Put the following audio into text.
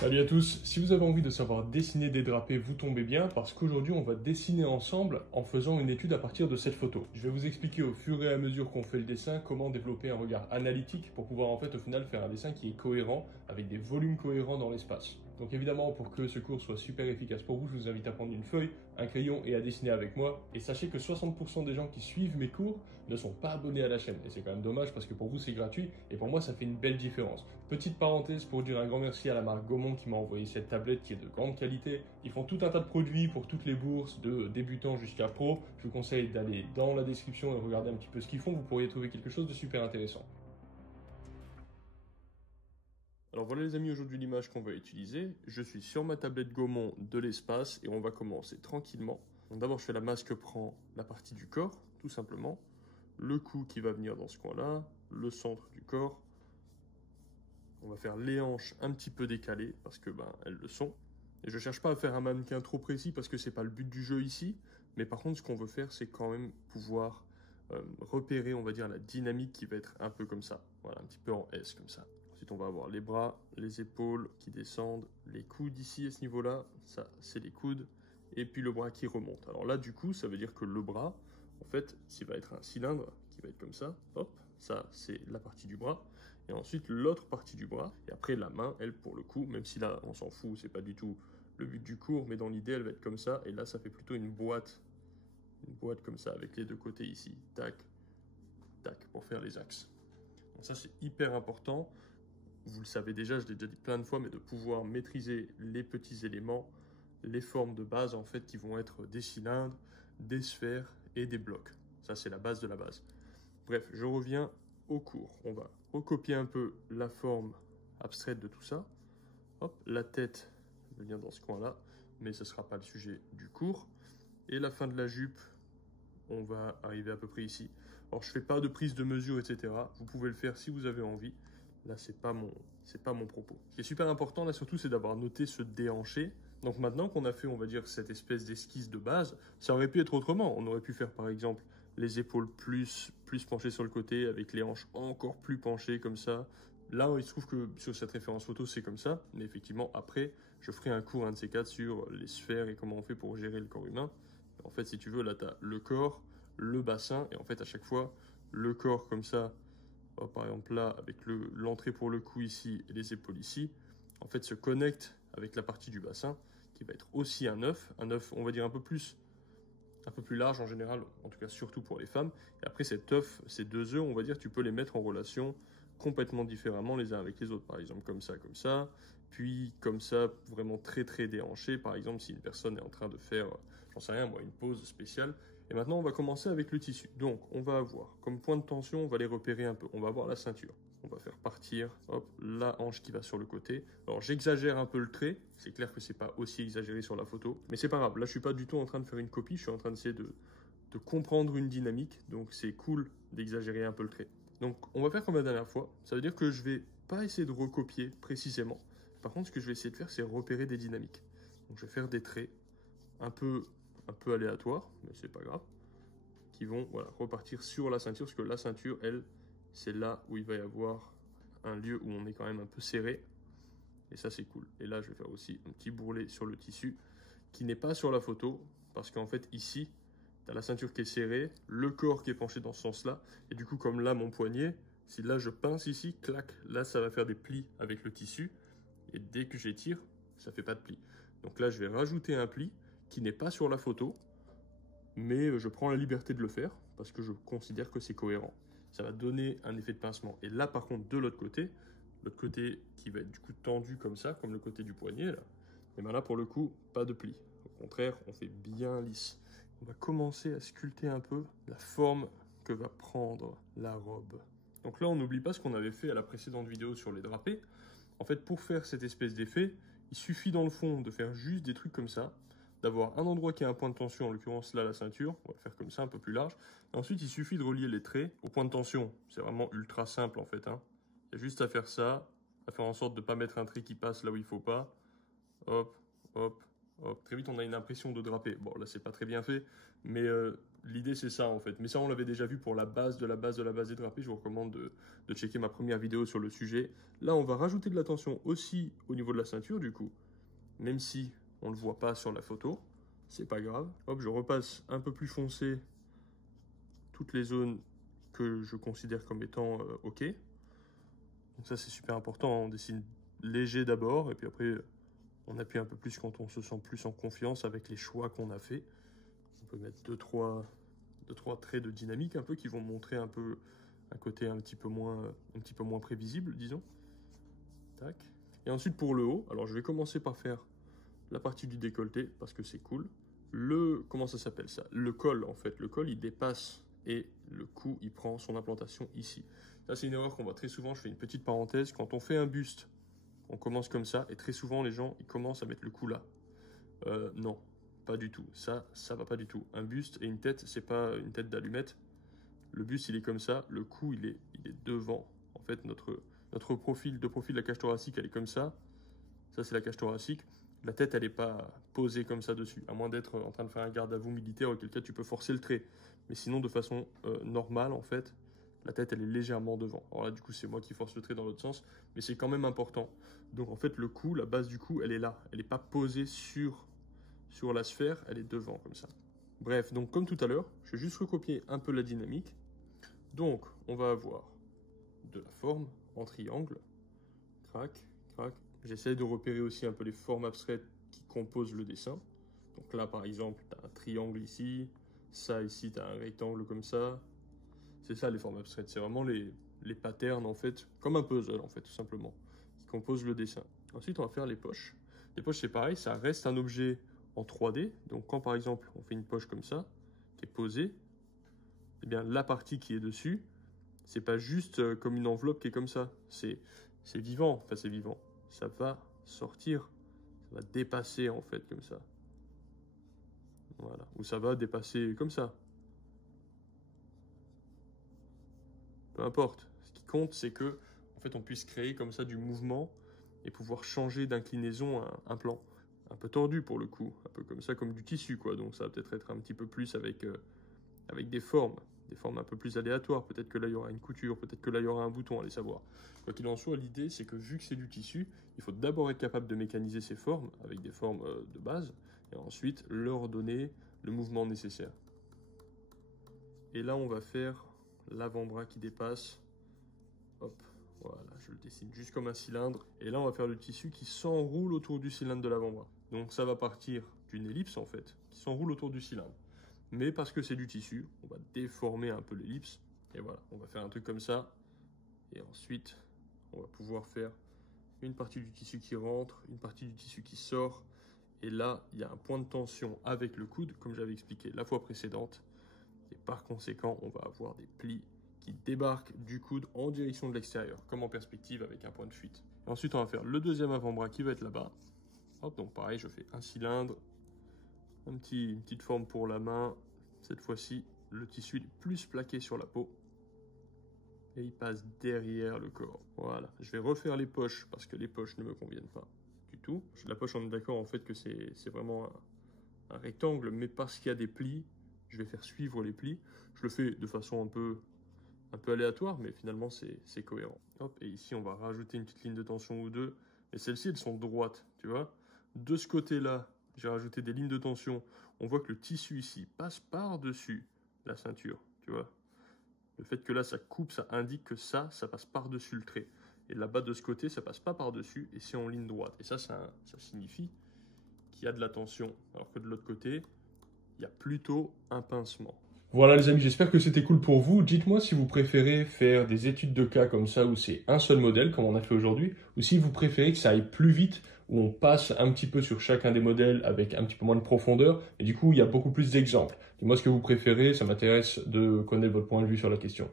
Salut à tous, si vous avez envie de savoir dessiner des drapés, vous tombez bien parce qu'aujourd'hui on va dessiner ensemble en faisant une étude à partir de cette photo. Je vais vous expliquer au fur et à mesure qu'on fait le dessin comment développer un regard analytique pour pouvoir en fait au final faire un dessin qui est cohérent avec des volumes cohérents dans l'espace. Donc évidemment pour que ce cours soit super efficace pour vous, je vous invite à prendre une feuille, un crayon et à dessiner avec moi. Et sachez que 60% des gens qui suivent mes cours ne sont pas abonnés à la chaîne. Et c'est quand même dommage parce que pour vous c'est gratuit et pour moi ça fait une belle différence. Petite parenthèse pour dire un grand merci à la marque Gaumont qui m'a envoyé cette tablette qui est de grande qualité. Ils font tout un tas de produits pour toutes les bourses, de débutants jusqu'à pro. Je vous conseille d'aller dans la description et regarder un petit peu ce qu'ils font. Vous pourriez trouver quelque chose de super intéressant. Alors voilà les amis, aujourd'hui l'image qu'on va utiliser. Je suis sur ma tablette Gaumont de l'espace et on va commencer tranquillement. Donc d'abord je fais la masse que prend la partie du corps, tout simplement. Le cou qui va venir dans ce coin-là, le centre du corps. On va faire les hanches un petit peu décalées parce que elles le sont. Et je cherche pas à faire un mannequin trop précis parce que c'est pas le but du jeu ici. Mais par contre, ce qu'on veut faire, c'est quand même pouvoir repérer, on va dire, la dynamique qui va être un peu comme ça. Voilà, un petit peu en S comme ça. Ensuite, on va avoir les bras, les épaules qui descendent, les coudes ici à ce niveau-là. Ça, c'est les coudes. Et puis le bras qui remonte. Alors là, du coup, ça veut dire que le bras, en fait, ça va être un cylindre qui va être comme ça. Hop, ça, c'est la partie du bras. Et ensuite, l'autre partie du bras. Et après, la main, elle, pour le coup, même si là, on s'en fout, c'est pas du tout le but du cours, mais dans l'idée, elle va être comme ça. Et là, ça fait plutôt une boîte comme ça, avec les deux côtés ici. Tac, tac, pour faire les axes. Donc ça, c'est hyper important. Vous le savez déjà, je l'ai déjà dit plein de fois, mais de pouvoir maîtriser les petits éléments, les formes de base, en fait, qui vont être des cylindres, des sphères et des blocs. Ça, c'est la base de la base. Bref, je reviens au cours. On va recopier un peu la forme abstraite de tout ça. Hop, la tête va venir dans ce coin-là, mais ce ne sera pas le sujet du cours. Et la fin de la jupe, on va arriver à peu près ici. Alors, je ne fais pas de prise de mesure, etc. Vous pouvez le faire si vous avez envie. Là, c'est pas mon propos. Ce qui est super important, là, surtout, c'est d'avoir noté ce déhanché. Donc maintenant qu'on a fait, on va dire, cette espèce d'esquisse de base, ça aurait pu être autrement. On aurait pu faire, par exemple, les épaules plus penchées sur le côté, avec les hanches encore plus penchées, comme ça. Là, il se trouve que sur cette référence photo, c'est comme ça. Mais effectivement, après, je ferai un cours, un de ces quatre, sur les sphères et comment on fait pour gérer le corps humain. En fait, si tu veux, là, tu as le corps, le bassin, et en fait, à chaque fois, le corps comme ça, par exemple là, avec l'entrée pour le cou ici et les épaules ici, en fait, se connecte avec la partie du bassin, qui va être aussi un œuf, on va dire un peu plus large en général, en tout cas surtout pour les femmes. Et après cet œuf, ces deux œufs, on va dire, tu peux les mettre en relation complètement différemment les uns avec les autres. Par exemple comme ça, puis comme ça, vraiment très très déhanché. Par exemple si une personne est en train de faire, j'en sais rien moi, une pause spéciale. Et maintenant on va commencer avec le tissu. Donc on va avoir comme point de tension, on va les repérer un peu. On va avoir la ceinture. On va faire partir, hop, la hanche qui va sur le côté. Alors j'exagère un peu le trait, c'est clair que c'est pas aussi exagéré sur la photo, mais c'est pas grave. Là je suis pas du tout en train de faire une copie, je suis en train d'essayer de comprendre une dynamique, donc c'est cool d'exagérer un peu le trait. Donc on va faire comme la dernière fois, ça veut dire que je vais pas essayer de recopier précisément. Par contre ce que je vais essayer de faire c'est repérer des dynamiques. Donc je vais faire des traits un peu aléatoires, mais c'est pas grave, qui vont voilà, repartir sur la ceinture, parce que la ceinture, elle, c'est là où il va y avoir un lieu où on est quand même un peu serré. Et ça, c'est cool. Et là, je vais faire aussi un petit bourrelet sur le tissu qui n'est pas sur la photo. Parce qu'en fait, ici, tu as la ceinture qui est serrée, le corps qui est penché dans ce sens-là. Et du coup, comme là, mon poignet, si là, je pince ici, clac, là, ça va faire des plis avec le tissu. Et dès que j'étire, ça ne fait pas de plis. Donc là, je vais rajouter un pli qui n'est pas sur la photo. Mais je prends la liberté de le faire parce que je considère que c'est cohérent. Ça va donner un effet de pincement. Et là, par contre, de l'autre côté qui va être du coup tendu comme ça, comme le côté du poignet, là, et bien là, pour le coup, pas de pli. Au contraire, on fait bien lisse. On va commencer à sculpter un peu la forme que va prendre la robe. Donc là, on n'oublie pas ce qu'on avait fait à la précédente vidéo sur les drapés. En fait, pour faire cette espèce d'effet, il suffit dans le fond de faire juste des trucs comme ça, d'avoir un endroit qui a un point de tension, en l'occurrence là la ceinture, on va faire comme ça un peu plus large. Et ensuite il suffit de relier les traits au point de tension. C'est vraiment ultra simple en fait. Il y a juste à faire ça, à faire en sorte de ne pas mettre un trait qui passe là où il ne faut pas. Hop, hop, Hop, très vite, on a une impression de drapé. Bon, là, c'est pas très bien fait, mais l'idée, c'est ça, en fait. Mais ça, on l'avait déjà vu pour la base de la base de la base des drapés. Je vous recommande de checker ma première vidéo sur le sujet. Là, on va rajouter de la tension aussi au niveau de la ceinture, du coup. Même si on ne le voit pas sur la photo, c'est pas grave. Hop, je repasse un peu plus foncé toutes les zones que je considère comme étant OK. Donc ça, c'est super important. On dessine léger d'abord, et puis après, on appuie un peu plus quand on se sent plus en confiance avec les choix qu'on a fait. On peut mettre deux, trois traits de dynamique un peu qui vont montrer un peu un côté un petit peu moins prévisible, disons. Tac. Et ensuite pour le haut, alors je vais commencer par faire la partie du décolleté parce que c'est cool. Comment ça s'appelle ça? Le col, en fait. Le col, il dépasse et le cou, il prend son implantation ici. Ça, c'est une erreur qu'on voit très souvent. Je fais une petite parenthèse. Quand on fait un buste, on commence comme ça et très souvent, les gens, ils commencent à mettre le cou là. Non, pas du tout. Ça va pas du tout. Un buste et une tête, c'est pas une tête d'allumette. Le buste, il est comme ça. Le cou, il est devant. En fait, notre profil de la cage thoracique, elle est comme ça. Ça, c'est la cage thoracique. La tête, elle n'est pas posée comme ça dessus, à moins d'être en train de faire un garde à vous militaire, auquel cas tu peux forcer le trait. Mais sinon, de façon normale, en fait, la tête, elle est légèrement devant. Alors là, du coup, c'est moi qui force le trait dans l'autre sens, mais c'est quand même important. Donc, en fait, le cou, la base du cou, elle est là. Elle n'est pas posée sur la sphère, elle est devant, comme ça. Bref, donc comme tout à l'heure, je vais juste recopier un peu la dynamique. Donc, on va avoir de la forme en triangle. Crac, crac. J'essaie de repérer aussi un peu les formes abstraites qui composent le dessin. Donc là, par exemple, tu as un triangle ici. Ça, ici, tu as un rectangle comme ça. C'est ça, les formes abstraites. C'est vraiment les patterns, en fait, comme un puzzle, en fait, tout simplement, qui composent le dessin. Ensuite, on va faire les poches. Les poches, c'est pareil, ça reste un objet en 3D. Donc quand, par exemple, on fait une poche comme ça, qui est posée, eh bien, la partie qui est dessus, c'est pas juste comme une enveloppe qui est comme ça. C'est vivant, enfin, c'est vivant. Ça va sortir, ça va dépasser en fait comme ça. Voilà, ou ça va dépasser comme ça. Peu importe. Ce qui compte, c'est que en fait, on puisse créer comme ça du mouvement et pouvoir changer d'inclinaison un plan. Un peu tordu pour le coup, un peu comme ça, comme du tissu quoi. Donc ça va peut-être être un petit peu plus avec des formes un peu plus aléatoires. Peut-être que là, il y aura une couture, peut-être que là, il y aura un bouton, allez savoir. Quoi qu'il en soit, l'idée, c'est que vu que c'est du tissu, il faut d'abord être capable de mécaniser ces formes avec des formes de base, et ensuite leur donner le mouvement nécessaire. Et là, on va faire l'avant-bras qui dépasse. Hop, voilà, je le dessine juste comme un cylindre. Et là, on va faire le tissu qui s'enroule autour du cylindre de l'avant-bras. Donc ça va partir d'une ellipse, en fait, qui s'enroule autour du cylindre. Mais parce que c'est du tissu, on va déformer un peu l'ellipse. Et voilà, on va faire un truc comme ça. Et ensuite, on va pouvoir faire une partie du tissu qui rentre, une partie du tissu qui sort. Et là, il y a un point de tension avec le coude, comme j'avais expliqué la fois précédente. Et par conséquent, on va avoir des plis qui débarquent du coude en direction de l'extérieur, comme en perspective avec un point de fuite. Et ensuite, on va faire le deuxième avant-bras qui va être là-bas. Hop, donc pareil, je fais un cylindre. Une petite forme pour la main. Cette fois-ci, le tissu est plus plaqué sur la peau. Et il passe derrière le corps. Voilà. Je vais refaire les poches parce que les poches ne me conviennent pas du tout. La poche, on est d'accord en fait que c'est vraiment un rectangle, mais parce qu'il y a des plis, je vais faire suivre les plis. Je le fais de façon un peu aléatoire, mais finalement c'est cohérent. Hop, et ici, on va rajouter une petite ligne de tension ou deux. Et celles-ci, elles sont droites, tu vois. De ce côté-là, j'ai rajouté des lignes de tension. On voit que le tissu ici passe par-dessus la ceinture, tu vois. Le fait que là, ça coupe, ça indique que ça passe par-dessus le trait. Et là-bas, de ce côté, ça passe pas par-dessus et c'est en ligne droite. Et ça signifie qu'il y a de la tension. Alors que de l'autre côté, il y a plutôt un pincement. Voilà les amis, j'espère que c'était cool pour vous. Dites-moi si vous préférez faire des études de cas comme ça où c'est un seul modèle comme on a fait aujourd'hui, ou si vous préférez que ça aille plus vite, où on passe un petit peu sur chacun des modèles avec un petit peu moins de profondeur, et du coup il y a beaucoup plus d'exemples. Dites-moi ce que vous préférez, ça m'intéresse de connaître votre point de vue sur la question.